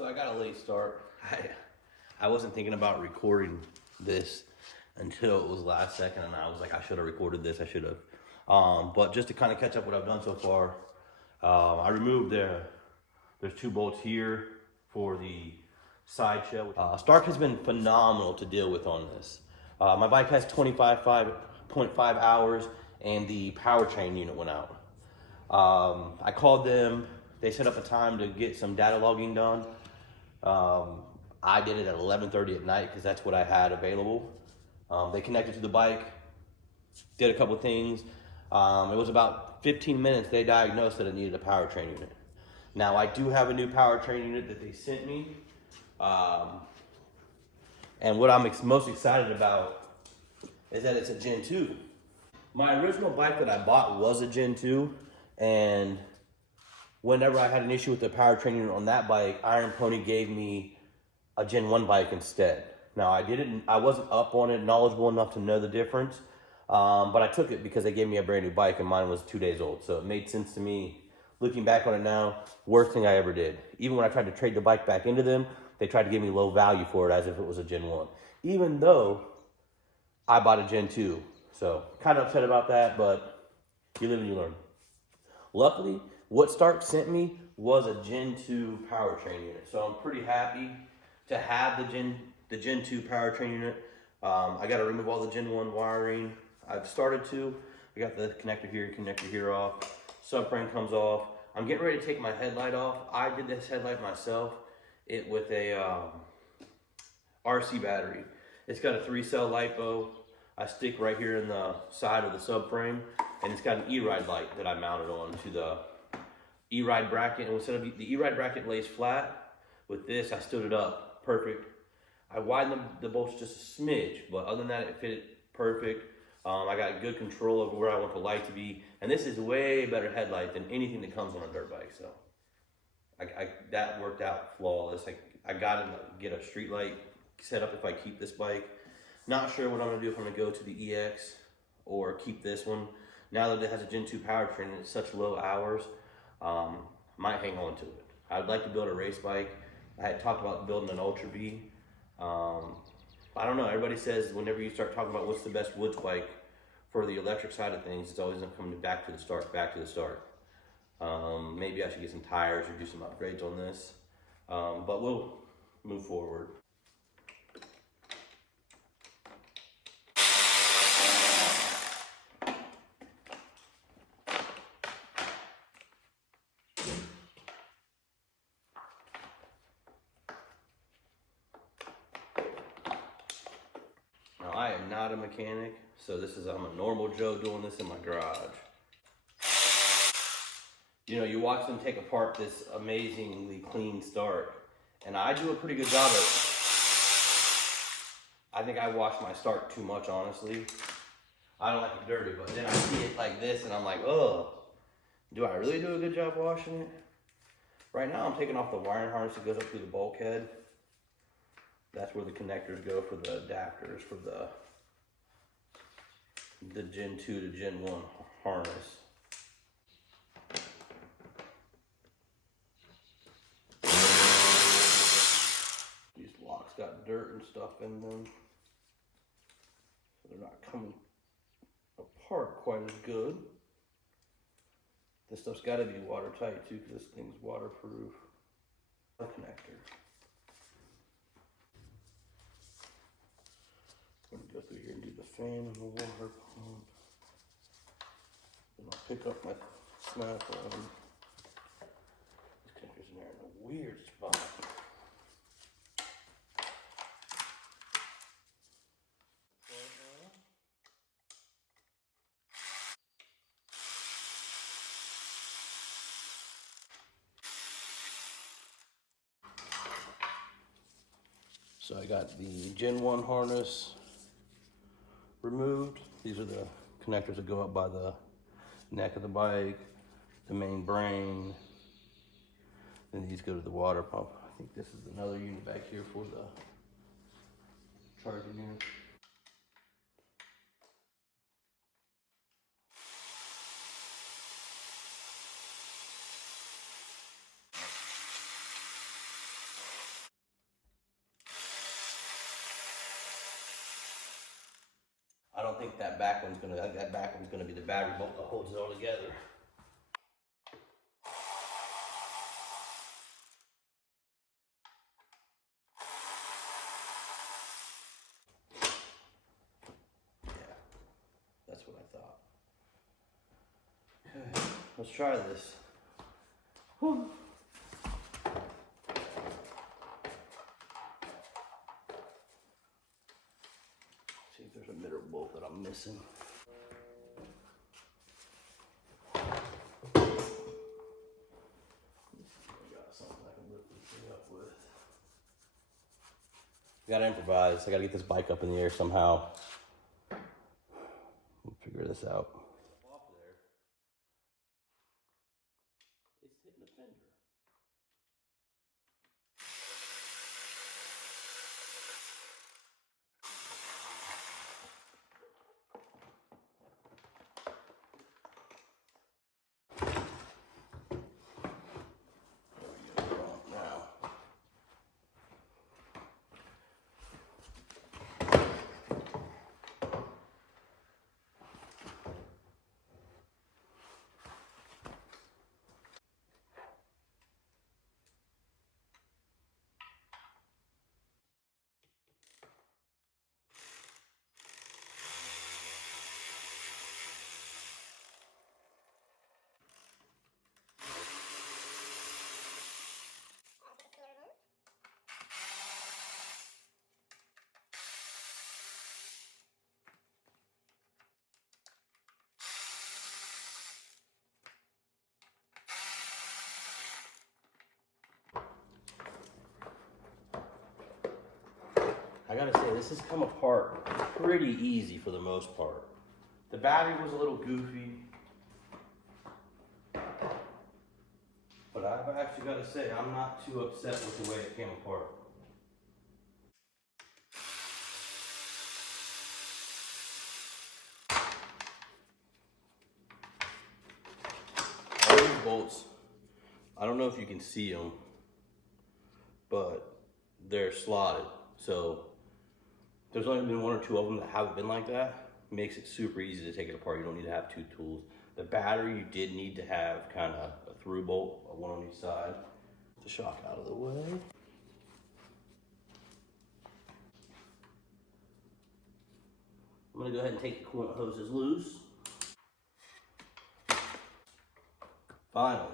So I got a late start. I wasn't thinking about recording this until it was last second, and I was like, I should have recorded this. I should have. But just to kind of catch up what I've done so far, I removed there's 2 bolts here for the side shell. Stark has been phenomenal to deal with on this. My bike has 25.5 hours, and the powertrain unit went out. I called them. They set up a time to get some data logging done. I did it at 11:30 at night because that's what I had available. They connected to the bike, did a couple things. It was about 15 minutes. They diagnosed that it needed a powertrain unit. Now I do have a new powertrain unit that they sent me. And what I'm most excited about is that it's a Gen 2. My original bike that I bought was a Gen 2, and whenever I had an issue with the powertrain unit on that bike, Iron Pony gave me a Gen 1 bike instead. Now I wasn't up on it, knowledgeable enough to know the difference, but I took it because they gave me a brand new bike and mine was 2 days old. So it made sense to me. Looking back on it now, worst thing I ever did. Even when I tried to trade the bike back into them, they tried to give me low value for it as if it was a Gen 1. Even though I bought a Gen 2. So kind of upset about that, but you live and you learn. Luckily, what Stark sent me was a Gen 2 powertrain unit. So I'm pretty happy to have the Gen 2 powertrain unit. I got to remove all the Gen 1 wiring. I've started to. I got the connector here off. Subframe comes off. I'm getting ready to take my headlight off. I did this headlight myself. It with a RC battery. It's got a 3-cell LiPo. I stick right here in the side of the subframe, and it's got an E-ride light that I mounted on to the E-ride bracket. And instead of the E-ride bracket lays flat, with this I stood it up perfect. I widened the bolts just a smidge, but other than that, it fit perfect. I got good control over where I want the light to be, and this is way better headlight than anything that comes on a dirt bike. So that worked out flawless. I got to get a street light set up if I keep this bike. Not sure what I'm gonna do, if I'm gonna go to the EX or keep this one. Now that it has a Gen 2 powertrain and it's such low hours, might hang on to it. I'd like to build a race bike. I had talked about building an Ultra V. I don't know, everybody says whenever you start talking about what's the best woods bike for the electric side of things, it's always gonna come back to the start. Maybe I should get some tires or do some upgrades on this, but we'll move forward. Now I am not a mechanic, so I'm a normal Joe doing this in my garage. You know, you watch them take apart this amazingly clean Stark, and I do a pretty good job of it. I think I wash my Stark too much, honestly. I don't like it dirty, but then I see it like this and I'm like, oh, do I really do a good job washing it? Right now I'm taking off the wiring harness that goes up through the bulkhead. That's where the connectors go for the adapters for the Gen 2 to Gen 1 harness. These locks got dirt and stuff in them, so they're not coming apart quite as good. This stuff's got to be watertight too, because this thing's waterproof. A connector. I'm going to go through here and do the fan and the water pump. Then I'll pick up my smartphone. This connector's in there in a weird spot. So I got the Gen 1 harness removed. These are the connectors that go up by the neck of the bike, the main brain. Then these go to the water pump. I think this is another unit back here for the charging unit. think that back one's gonna be the battery bolt that holds it all together. Yeah, that's what I thought. Okay, let's try this. Whew. See if there's a middle bolt that I'm missing. Gotta improvise. I gotta get this bike up in the air somehow. We'll figure this out. Off there. It's hitting the fender. There we go. Now. I gotta say, this has come apart pretty easy for the most part. The battery was a little goofy, but I've actually gotta say, I'm not too upset with the way it came apart. All these bolts, I don't know if you can see them, but they're slotted. So there's only been one or two of them that haven't been like that. Makes it super easy to take it apart. You don't need to have two tools. The battery, you did need to have kind of a through bolt, one on each side. The shock out of the way. I'm gonna go ahead and take the coolant hoses loose. Finally.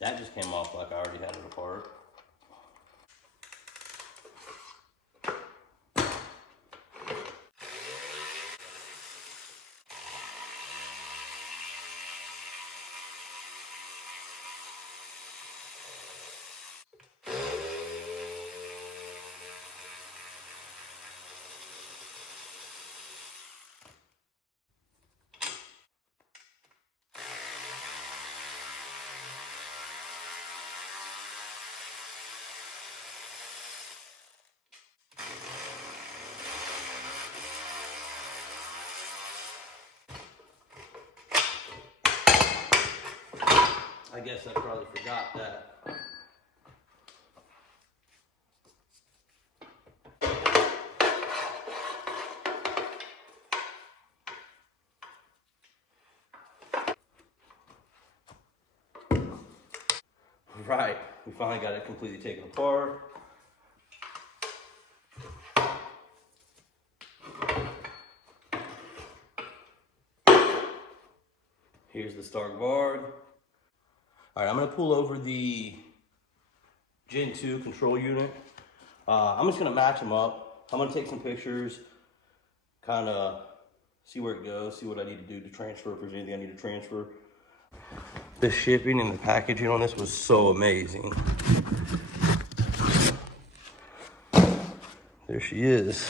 That just came off like I already had it apart. I guess I probably forgot that. Right, we finally got it completely taken apart. Here's the Stark Varg. All right, I'm gonna pull over the Gen 2 control unit. I'm just gonna match them up. I'm gonna take some pictures, kind of see where it goes, see what I need to do to transfer, if there's anything I need to transfer. The shipping and the packaging on this was so amazing. There she is.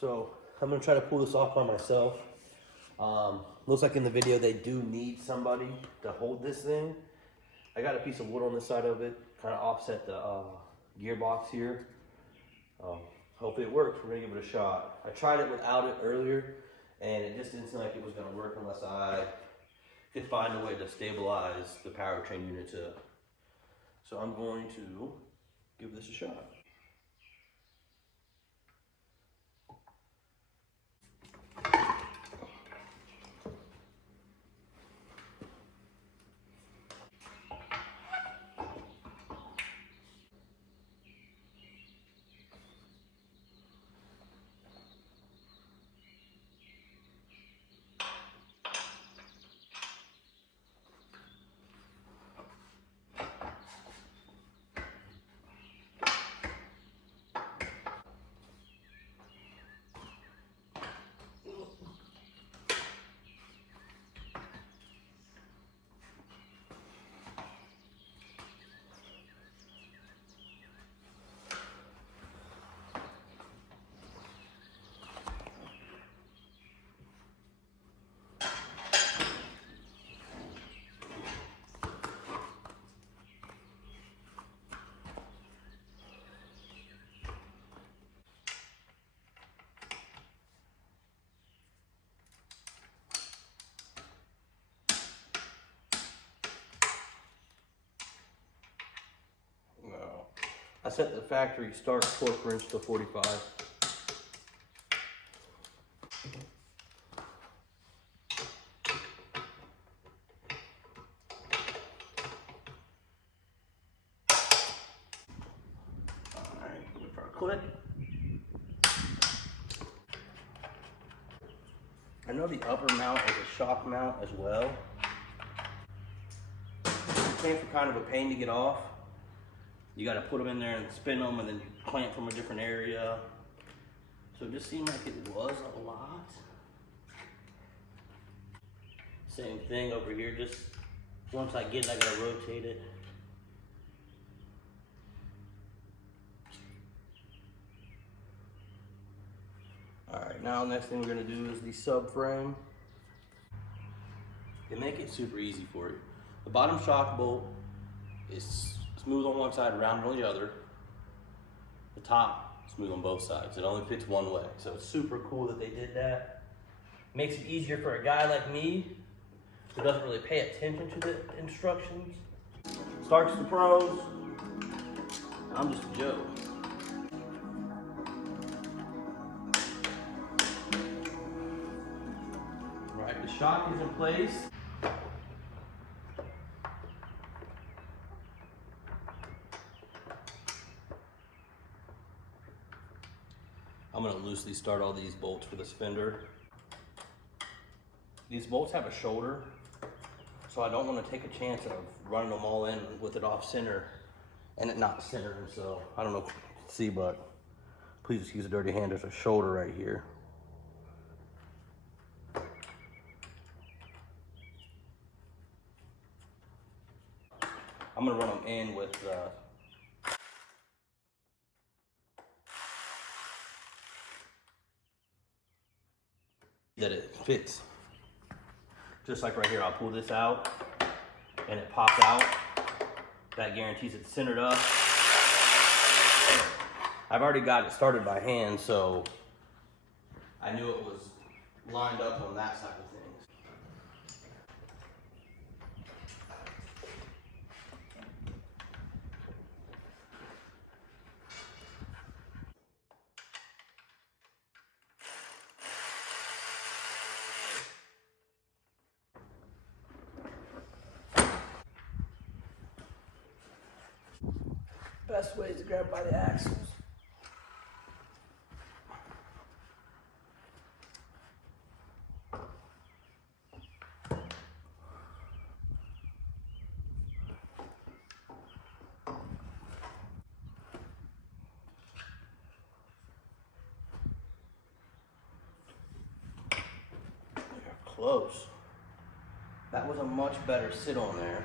So I'm gonna try to pull this off by myself. Looks like in the video they do need somebody to hold this thing. I got a piece of wood on this side of it, kind of offset the gearbox here. Hopefully it works. We're gonna give it a shot. I tried it without it earlier, and it just didn't seem like it was going to work unless I could find a way to stabilize the powertrain unit too. So I'm going to give this a shot. I set the factory start torque wrench to 45. Alright, wait for our click. I know the upper mount is a shock mount as well. It came for kind of a pain to get off. You got to put them in there and spin them and then clamp from a different area. So it just seemed like it was a lot. Same thing over here, just once I get it, I got to rotate it. All right, now next thing we're gonna do is the subframe. They make it super easy for you. The bottom shock bolt is smooth on one side, round on the other. The top, smooth on both sides. It only fits one way. So it's super cool that they did that. Makes it easier for a guy like me who doesn't really pay attention to the instructions. Starts the pros. I'm just a Joe. Right, the shock is in place. I'm going to loosely start all these bolts for this fender. These bolts have a shoulder, so I don't want to take a chance of running them all in with it off center and it not centering. So I don't know if you can see, but please excuse a dirty hand. There's a shoulder right here. I'm going to run them in with that it fits. Just like right here, I'll pull this out and it pops out. That guarantees it's centered up. I've already got it started by hand, so I knew it was lined up on that side of things. Best way is to grab by the axles. They're close. That was a much better sit on there.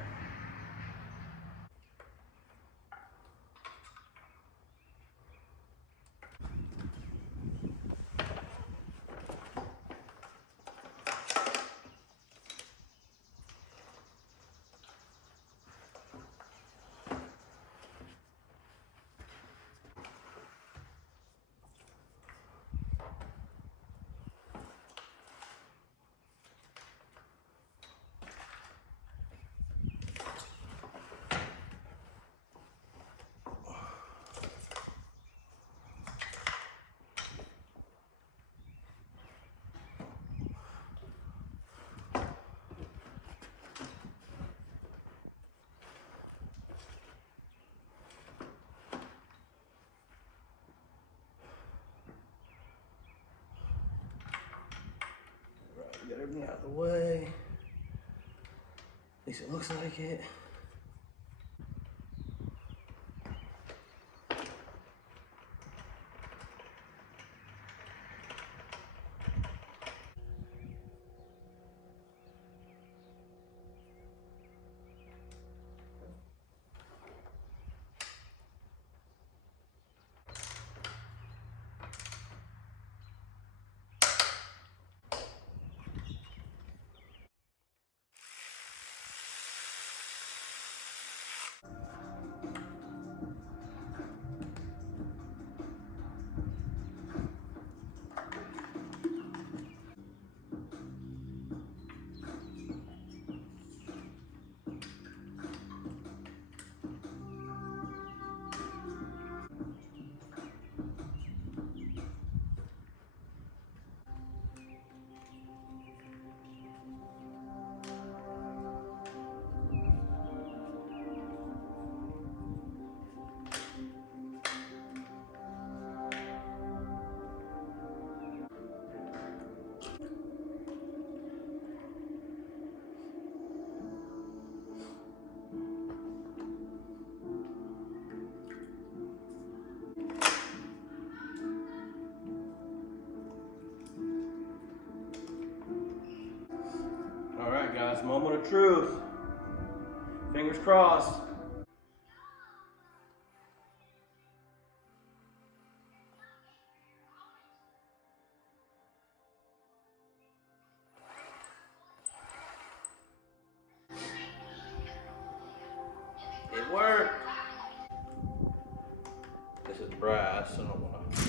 got everything out of the way. At least it looks like it. All right, guys, moment of truth. Fingers crossed. It worked. This is brass, so I don't want to.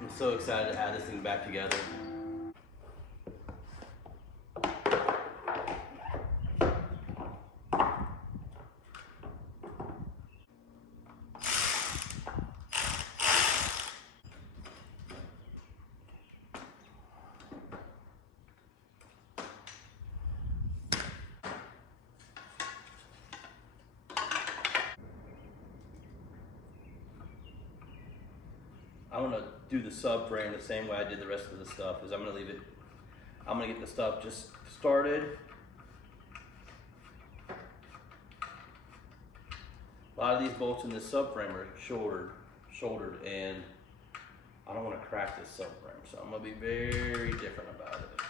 I'm so excited to add this thing back together. I'm gonna do the subframe the same way I did the rest of the stuff. Is I'm gonna get the stuff just started. A lot of these bolts in this subframe are shouldered, and I don't want to crack this subframe, so I'm gonna be very different about it.